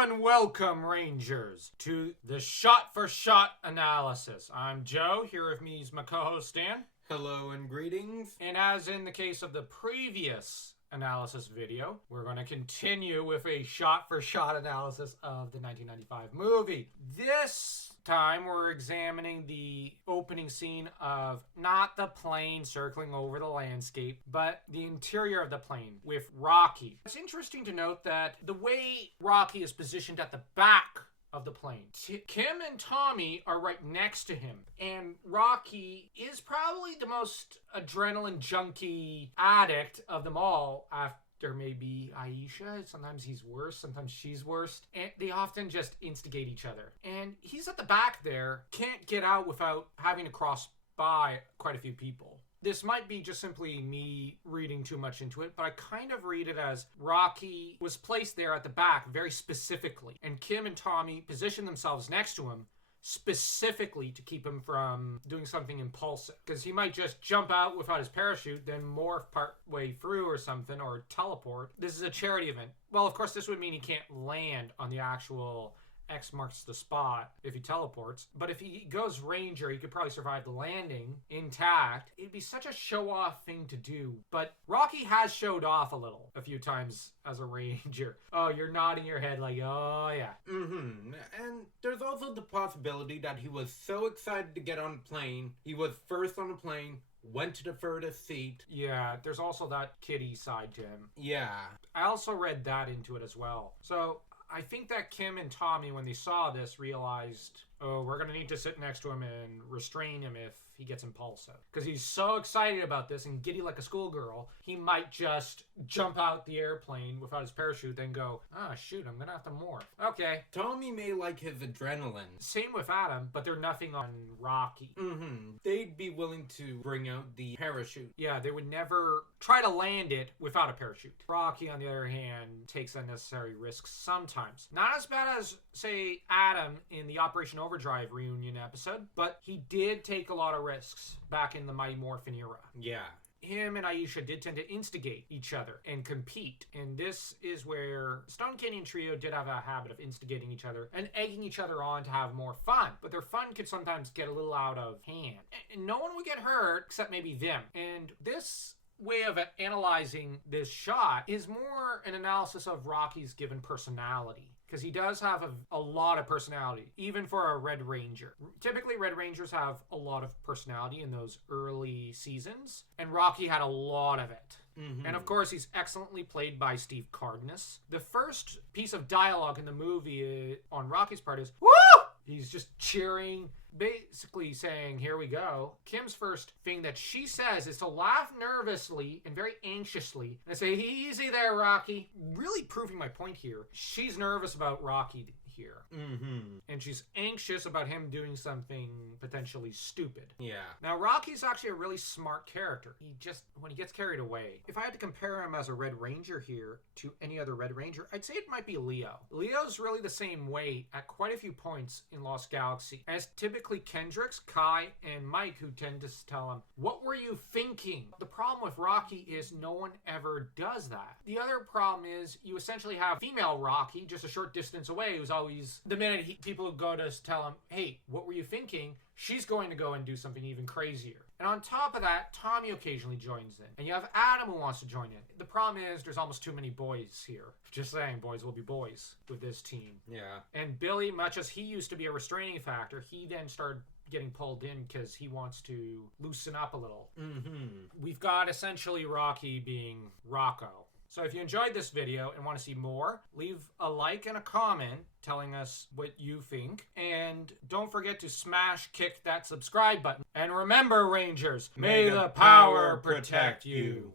and welcome, Rangers, to the shot-for-shot analysis. I'm Joe, here with me is my co-host Stan. Hello and greetings. And as in the case of the previous analysis video, we're going to continue with a shot-for-shot analysis of the 1995 movie. This time we're examining the opening scene of not the plane circling over the landscape, but the interior of the plane with Rocky. It's interesting to note that the way Rocky is positioned at the back of the plane, Kim and Tommy are right next to him, and Rocky is probably the most adrenaline junkie addict of them all after maybe Aisha. Sometimes he's worse, sometimes she's worse. And they often just instigate each other. And he's at the back there, can't get out without having to cross by quite a few people. This might be just simply me reading too much into it, but I kind of read it as Rocky was placed there at the back very specifically. And Kim and Tommy positioned themselves next to him specifically to keep him from doing something impulsive, because he might just jump out without his parachute, then morph part way through or something, or teleport. This is a charity event. Well, of course, this would mean he can't land on the actual X marks the spot if he teleports. But if he goes Ranger, he could probably survive the landing intact. It'd be such a show-off thing to do. But Rocky has showed off a few times as a Ranger. Oh, you're nodding your head like, oh yeah. And there's also the possibility that he was so excited to get on the plane, he was first on the plane, went to the furthest seat. Yeah, there's also that kiddie side to him. Yeah. I also read that into it as well. So I think that Kim and Tommy, when they saw this, realized, oh, we're going to need to sit next to him and restrain him if he gets impulsive. Because he's so excited about this and giddy like a schoolgirl, he might just jump out the airplane without his parachute, then go, shoot, I'm going to have to morph. Okay. Tommy may like his adrenaline. Same with Adam, but they're nothing on Rocky. They'd be willing to bring out the parachute. Yeah, they would never try to land it without a parachute. Rocky, on the other hand, takes unnecessary risks sometimes. Not as bad as, say, Adam in the Operation Overdrive reunion episode, but he did take a lot of risks back in the Mighty Morphin era. Yeah. Him and Aisha did tend to instigate each other and compete. And this is where Stone Canyon Trio did have a habit of instigating each other and egging each other on to have more fun. But their fun could sometimes get a little out of hand. And no one would get hurt except maybe them. And this way of analyzing this shot is more an analysis of Rocky's given personality. Because he does have a lot of personality, even for a Red Ranger. Typically, Red Rangers have a lot of personality in those early seasons, and Rocky had a lot of it. And of course, he's excellently played by Steve Cardenas. The first piece of dialogue in the movie on Rocky's part is, "Woo!" He's just cheering, basically saying, here we go. Kim's first thing that she says is to laugh nervously and very anxiously and say, easy there, Rocky. Really proving my point here. She's nervous about Rocky here. And she's anxious about him doing something potentially stupid. Yeah. Now, Rocky's actually a really smart character. When he gets carried away, if I had to compare him as a Red Ranger here to any other Red Ranger, I'd say it might be Leo. Leo's really the same way at quite a few points in Lost Galaxy. And it's typically Kendricks, Kai, and Mike who tend to tell him, what were you thinking? The problem with Rocky is no one ever does that. The other problem is you essentially have female Rocky just a short distance away who's always, the minute people go to tell him, hey, what were you thinking? She's going to go and do something even crazier. And on top of that, Tommy occasionally joins in. And you have Adam who wants to join in. The problem is there's almost too many boys here. Just saying, boys will be boys with this team. Yeah. And Billy, much as he used to be a restraining factor, he then started getting pulled in because he wants to loosen up a little. We've got essentially Rocky being Rocco. So if you enjoyed this video and want to see more, leave a like and a comment telling us what you think. And don't forget to kick that subscribe button. And remember, Rangers, may the power protect you.